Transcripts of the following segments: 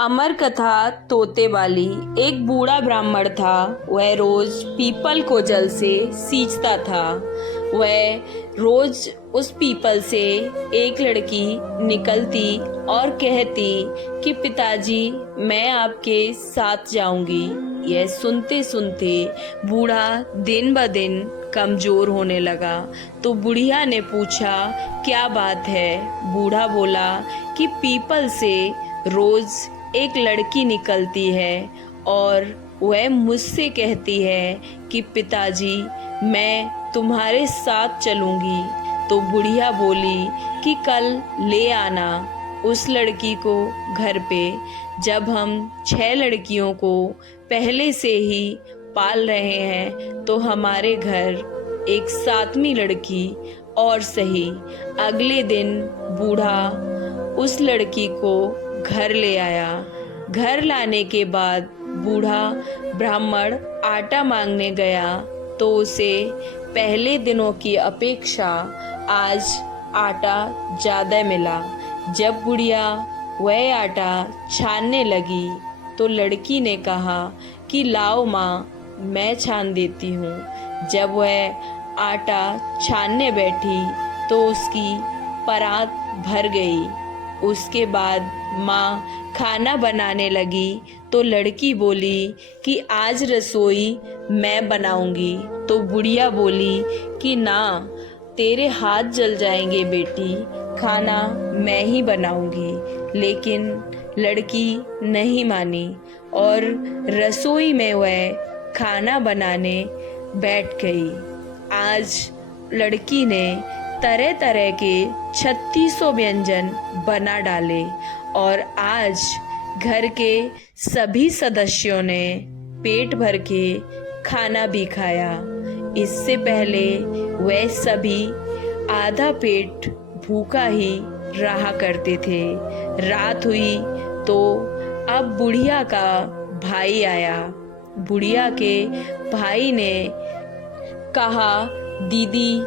अमर कथा तोते वाली। एक बूढ़ा ब्राह्मण था। वह रोज पीपल को जल से सींचता था। वह रोज उस पीपल से एक लड़की निकलती और कहती कि पिताजी, मैं आपके साथ जाऊंगी। यह सुनते सुनते बूढ़ा दिन ब दिन कमजोर होने लगा। तो बुढ़िया ने पूछा, क्या बात है? बूढ़ा बोला कि पीपल से रोज एक लड़की निकलती है और वह मुझसे कहती है कि पिताजी, मैं तुम्हारे साथ चलूंगी। तो बुढ़िया बोली कि कल ले आना उस लड़की को घर पे। जब हम 6 लड़कियों को पहले से ही पाल रहे हैं तो हमारे घर एक 7वीं लड़की और सही। अगले दिन बूढ़ा उस लड़की को घर ले आया। घर लाने के बाद बूढ़ा ब्राह्मण आटा मांगने गया तो उसे पहले दिनों की अपेक्षा आज आटा ज़्यादा मिला। जब बुढ़िया वह आटा छानने लगी तो लड़की ने कहा कि लाओ माँ, मैं छान देती हूँ। जब वह आटा छानने बैठी तो उसकी परात भर गई। उसके बाद माँ खाना बनाने लगी तो लड़की बोली कि आज रसोई मैं बनाऊंगी। तो बुढ़िया बोली कि ना, तेरे हाथ जल जाएंगे बेटी, खाना मैं ही बनाऊंगी। लेकिन लड़की नहीं मानी और रसोई में वह खाना बनाने बैठ गई। आज लड़की ने तरह तरह के 3600 व्यंजन बना डाले और आज घर के सभी सदस्यों ने पेट भर के खाना भी खाया। इससे पहले वे सभी आधा पेट भूखा ही रहा करते थे। रात हुई तो अब बुढ़िया का भाई आया। बुढ़िया के भाई ने कहा, दीदी,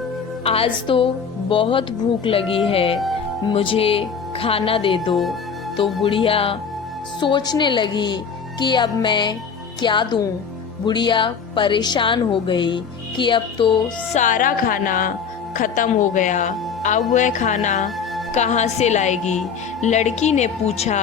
आज तो बहुत भूख लगी है, मुझे खाना दे दो। तो बुढ़िया सोचने लगी कि अब मैं क्या दूं। बुढ़िया परेशान हो गई कि अब तो सारा खाना खत्म हो गया, अब वह खाना कहाँ से लाएगी। लड़की ने पूछा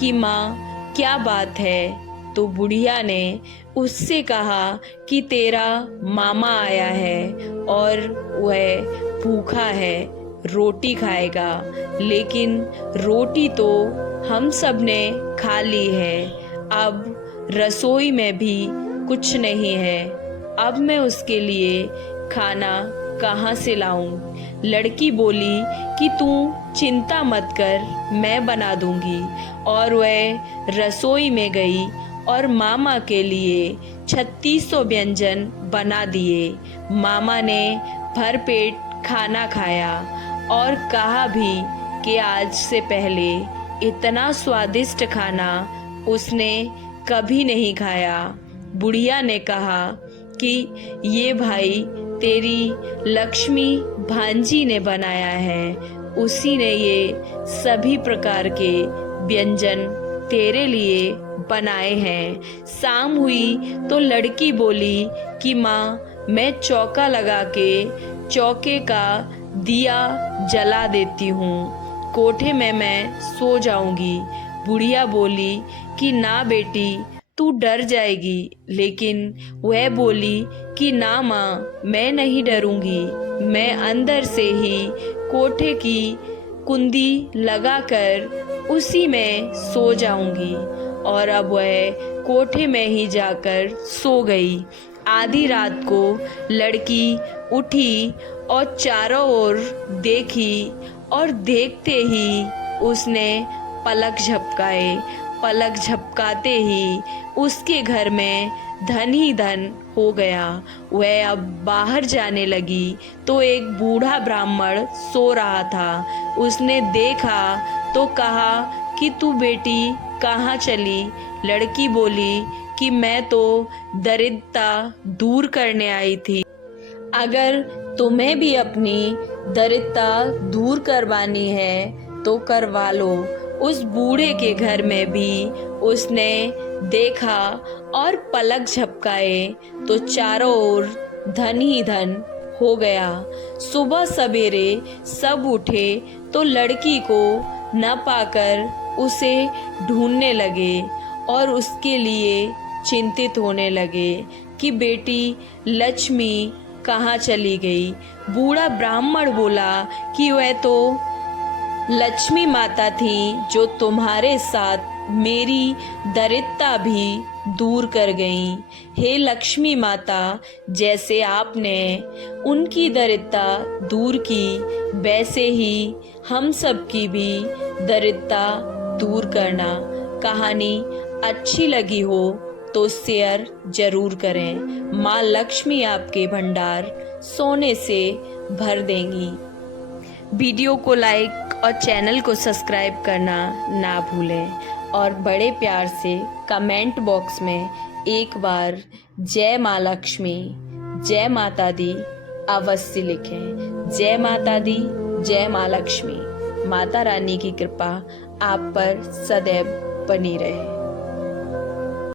कि माँ, क्या बात है? तो बुढ़िया ने उससे कहा कि तेरा मामा आया है और वह भूखा है, रोटी खाएगा। लेकिन रोटी तो हम सब ने खा ली है, अब रसोई में भी कुछ नहीं है, अब मैं उसके लिए खाना कहाँ से लाऊं? लड़की बोली कि तू चिंता मत कर, मैं बना दूंगी। और वह रसोई में गई और मामा के लिए 3600 व्यंजन बना दिए। मामा ने भरपेट खाना खाया और कहा भी कि आज से पहले इतना स्वादिष्ट खाना उसने कभी नहीं खाया। बुढ़िया ने कहा कि ये भाई तेरी लक्ष्मी भांजी ने बनाया है, उसी ने ये सभी प्रकार के व्यंजन तेरे लिए बनाए हैं। शाम हुई तो लड़की बोली कि माँ, मैं चौका लगा के चौके का दिया जला देती हूँ, कोठे में मैं सो जाऊंगी। बुढ़िया बोली कि ना बेटी, तू डर जाएगी। लेकिन वह बोली कि ना माँ, मैं नहीं डरूंगी, मैं अंदर से ही कोठे की कुंडी लगाकर उसी में सो जाऊंगी। और अब वह कोठे में ही जाकर सो गई। आधी रात को लड़की उठी और चारों ओर देखी और देखते ही उसने पलक झपकाए। पलक झपकाते ही उसके घर में धन ही धन हो गया। वह अब बाहर जाने लगी तो एक बूढ़ा ब्राह्मण सो रहा था। उसने देखा तो कहा कि तू बेटी कहाँ चली? लड़की बोली कि मैं तो दरिद्रता दूर करने आई थी। अगर तुम्हें भी अपनी दरिद्रता दूर करवानी है तो करवा लो। उस बूढ़े के घर में भी उसने देखा और पलक झपकाए तो चारों ओर धन ही धन हो गया। सुबह सवेरे सब उठे तो लड़की को न पाकर उसे ढूंढने लगे और उसके लिए चिंतित होने लगे कि बेटी लक्ष्मी कहाँ चली गई। बूढ़ा ब्राह्मण बोला कि वह तो लक्ष्मी माता थी जो तुम्हारे साथ मेरी दरिद्रता भी दूर कर गई। हे लक्ष्मी माता, जैसे आपने उनकी दरिद्रता दूर की वैसे ही हम सब की भी दरिद्रता दूर करना। कहानी अच्छी लगी हो तो शेयर जरूर करें। माँ लक्ष्मी आपके भंडार सोने से भर देंगी। वीडियो को लाइक और चैनल को सब्सक्राइब करना ना भूलें और बड़े प्यार से कमेंट बॉक्स में एक बार जय माँ लक्ष्मी, जय माता दी अवश्य लिखें। जय माता दी, जय माँ लक्ष्मी। माता रानी की कृपा आप पर सदैव बनी रहे।